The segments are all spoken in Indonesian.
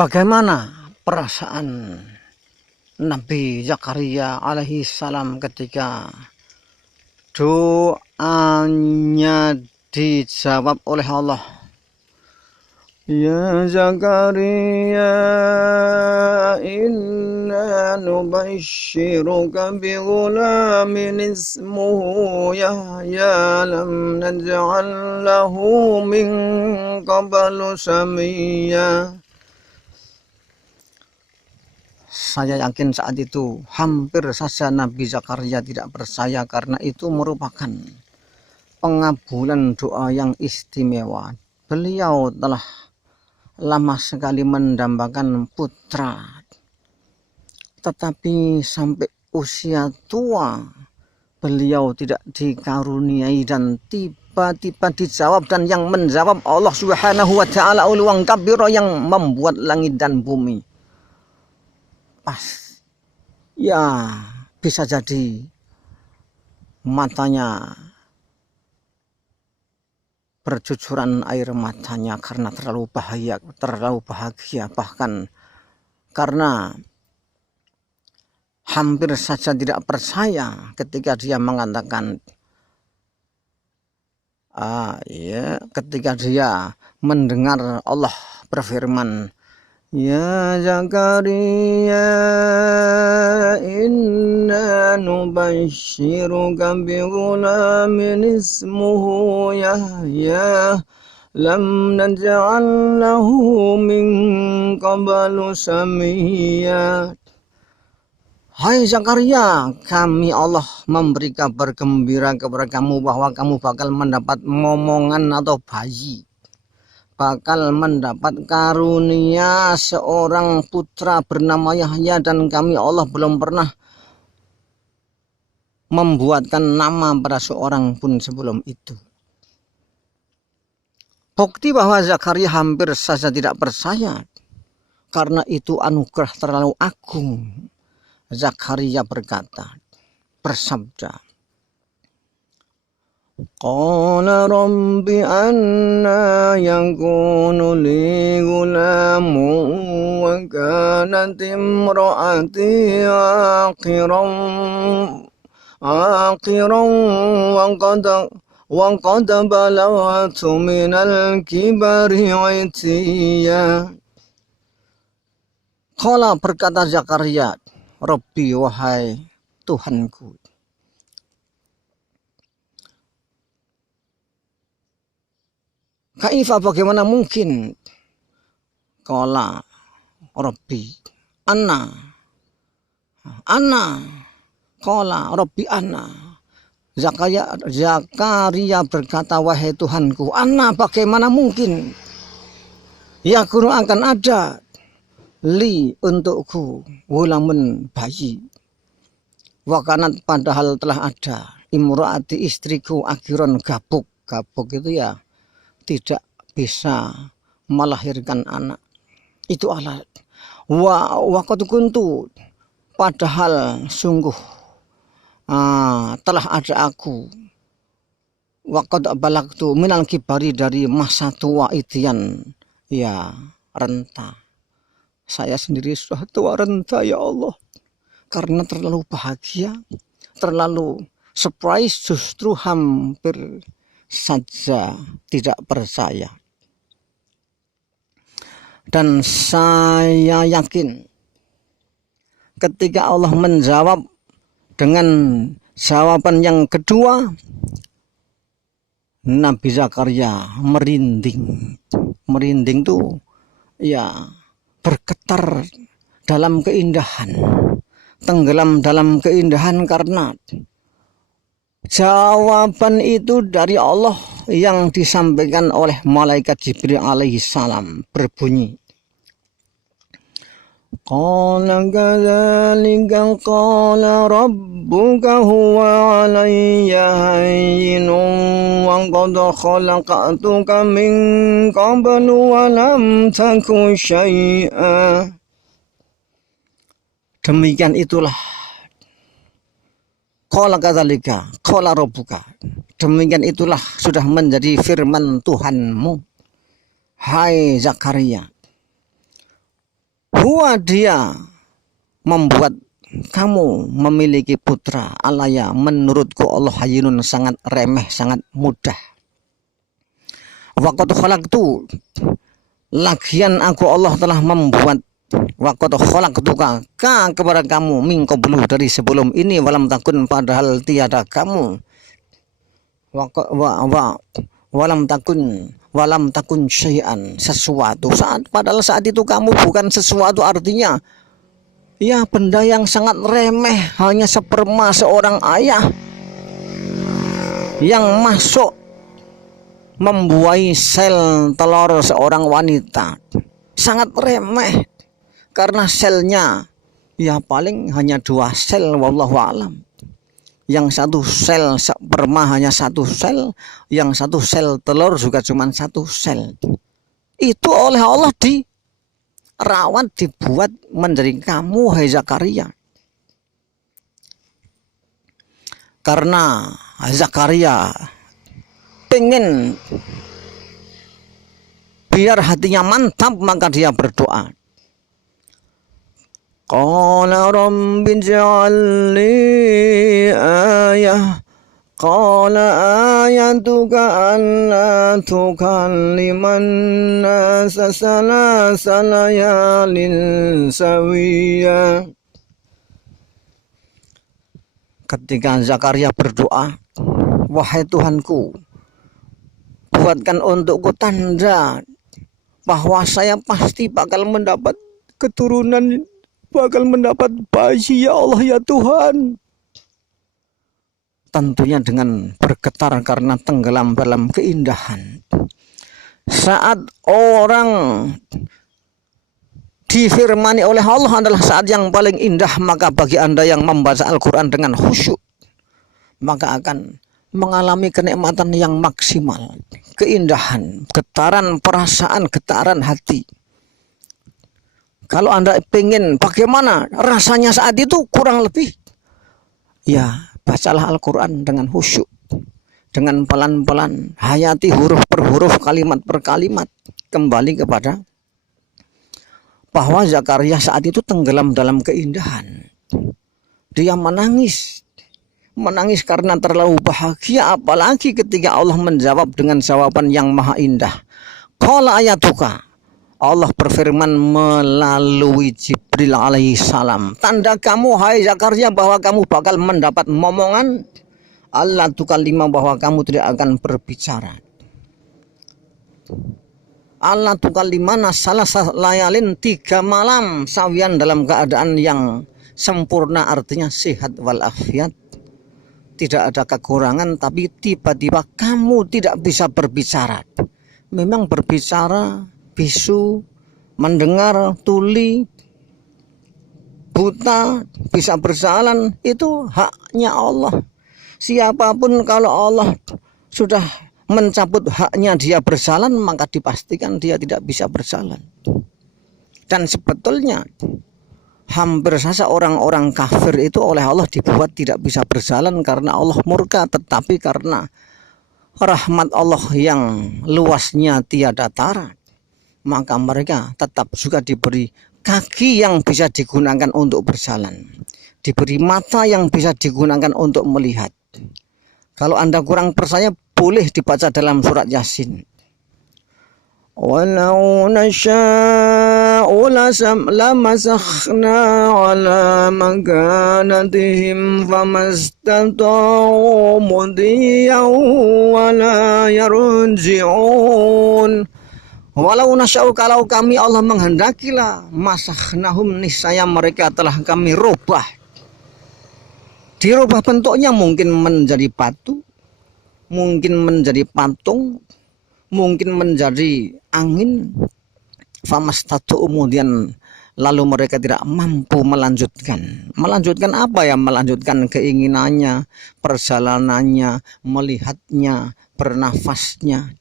Bagaimana perasaan Nabi Zakaria alaihi salam ketika doanya dijawab oleh Allah? Ya Zakaria, inna nubasyshiruka bighulamin ismuhu Yahya lam naj'al lahu min qablu samiyya. Saya yakin saat itu hampir saja Nabi Zakaria tidak percaya, karena itu merupakan pengabulan doa yang istimewa. Beliau telah lama sekali mendambakan putra, tetapi sampai usia tua beliau tidak dikaruniai, dan tiba-tiba dijawab, dan yang menjawab Allah Subhanahu wa taala uluwan kabira yang membuat langit dan bumi. Pas ya, bisa jadi matanya bercucuran air matanya karena terlalu bahagia, bahkan karena hampir saja tidak percaya ketika dia mengatakan ketika dia mendengar Allah berfirman, Ya Zakaria, inna nubasyshiruka bighulamin ismuhu Yahya lam naj'al lahu min qablu samiyya. Hai Zakaria, kami Allah memberi kabar gembira kepada kamu bahwa kamu bakal mendapat momongan atau bayi, bakal mendapat karunia seorang putra bernama Yahya, dan kami Allah belum pernah membuatkan nama pada seorang pun sebelum itu. Bukti bahwa Zakaria hampir saja tidak percaya, karena itu anugerah terlalu agung. Zakaria bersabda, Qala rabbi anna yakunu li gulamun wa kanat imraati aqiran wa qad balagtu minal kibari itiya. Qala, berkata Zakaria, Rabbi, wahai Tuhanku, kaifa, bagaimana mungkin? Qala Rabbi anna qala Rabbi anna. Zakaria berkata, wahai Tuhanku, anna, bagaimana mungkin? Yakunu, akan ada, li, untukku, gulamun, bayi, wakanat, padahal telah ada, imraati, istriku, akhiron, gabuk itu ya tidak bisa melahirkan anak. Itu alat. Waqad kuntu, padahal sungguh telah ada aku, waqad balagtu minal kibari, dari masa tua itian, ya renta. Saya sendiri sudah tua renta, ya Allah. Karena terlalu bahagia, terlalu surprise, justru hampir saja tidak percaya. Dan saya yakin ketika Allah menjawab dengan jawaban yang kedua, Nabi Zakaria merinding. Merinding tuh ya bergetar dalam keindahan, tenggelam dalam keindahan, karena jawaban itu dari Allah yang disampaikan oleh malaikat Jibril alaihi salam berbunyi, Qala kadzalika qala rabbuka huwa alayya hayyinun wa qad khalaqtuka min qablu wa lam taku syai'a. Demikian itulah, qala kadzalika qala rabbuka, demikian itulah sudah menjadi firman Tuhanmu, hai Zakaria, Huwa dia membuat kamu memiliki putra. Alaya menurutku Allah hayyinun sangat remeh, sangat mudah. Waqad khalaqtu, lagian aku Allah telah membuat waqad khalaqtuka kepada kamu min qablu dari sebelum ini walam takun padahal tiada kamu walam takun syai'an sesuatu padahal saat itu kamu bukan sesuatu, artinya ya benda yang sangat remeh, hanya seperma seorang ayah yang masuk membuai sel telur seorang wanita. Sangat remeh karena selnya ya paling hanya 2 sel, wallahu alam. Yang 1 sel sperma hanya 1 sel, yang 1 sel telur juga cuma 1 sel. Itu oleh Allah dirawat, dibuat menjadi kamu, hai Zakaria. Karena Zakaria pengen biar hatinya mantap, maka dia berdoa. Qala rabbi ij'alni ayah. Qala ayatuka alla tukalliman nasa salasa layalin sawiya. Ketika Zakaria berdoa, wahai Tuhanku, buatkan untukku tanda bahwa saya pasti bakal mendapat keturunan, bakal mendapat bayi, ya Allah ya Tuhan. Tentunya dengan bergetar karena tenggelam dalam keindahan. Saat orang difirmani oleh Allah adalah saat yang paling indah, maka bagi Anda yang membaca Al-Quran dengan khusyuk, maka akan mengalami kenikmatan yang maksimal, keindahan, getaran perasaan, getaran hati. Kalau Anda ingin bagaimana rasanya saat itu, kurang lebih ya bacalah Al-Quran dengan khusyuk, dengan pelan-pelan, hayati huruf per huruf, kalimat per kalimat, kembali kepada bahwa Zakaria saat itu tenggelam dalam keindahan. Dia menangis karena terlalu bahagia, apalagi ketika Allah menjawab dengan jawaban yang maha indah. Qala ayatuka, Allah berfirman melalui Jibril alaihi salam, tanda kamu hai Zakaria bahwa kamu bakal mendapat momongan, Allah tukalima, bahwa kamu tidak akan berbicara. Allah tukalimana salah layalin 3 malam sawian dalam keadaan yang sempurna, artinya sehat walafiat, tidak ada kekurangan, tapi tiba-tiba kamu tidak bisa berbicara. Memang berbicara, bisu, mendengar, tuli, buta, bisa berjalan, itu haknya Allah. Siapapun kalau Allah sudah mencabut haknya dia berjalan, maka dipastikan dia tidak bisa berjalan. Dan sebetulnya hampir saja orang-orang kafir itu oleh Allah dibuat tidak bisa berjalan karena Allah murka, tetapi karena rahmat Allah yang luasnya tiada tara, maka mereka tetap juga diberi kaki yang bisa digunakan untuk berjalan, diberi mata yang bisa digunakan untuk melihat. Kalau Anda kurang percaya, boleh dibaca dalam surat Yasin. Walau nasha'u lamasakhna ala makanatihim famastata'u mudiyan wala yarji'un. Walau nasya'u, kalau kami Allah menghendakilah, masakhnahum, niscaya mereka telah kami rubah. Dirubah bentuknya, mungkin menjadi batu, mungkin menjadi patung, mungkin menjadi angin. Famastatu, kemudian lalu mereka tidak mampu melanjutkan. Melanjutkan apa ya? Melanjutkan keinginannya, perjalanannya, melihatnya, bernafasnya.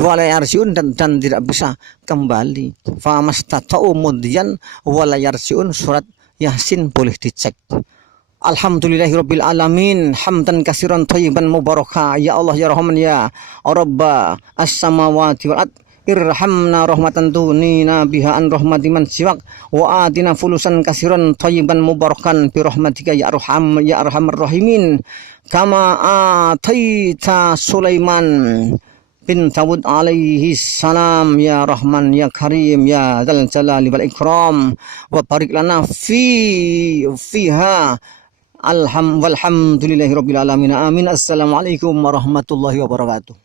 Wala yarji'un, dan tidak bisa kembali. Famastatu, kemudian wala yarji'un, surat Yasin boleh dicek. Alhamdulillahirabbil alamin, hamdan katsiran thayyiban mubaraka. Ya Allah ya Rahman ya Rabb as-samawati wal ard, irhamna rahmatan tunina biha an rahmati man siwak wa atina fulusan kasiran thayyiban mubarakan bi rahmatika ya arhamar rahimin kama ataita Sulaiman bin Dawud alaihi salam ya Rahman ya Karim ya Dzal Jalali wal Ikram wa barik lana fiha walhamdulillahi rabbil alamin amin. Assalamualaikum warahmatullahi wabarakatuh.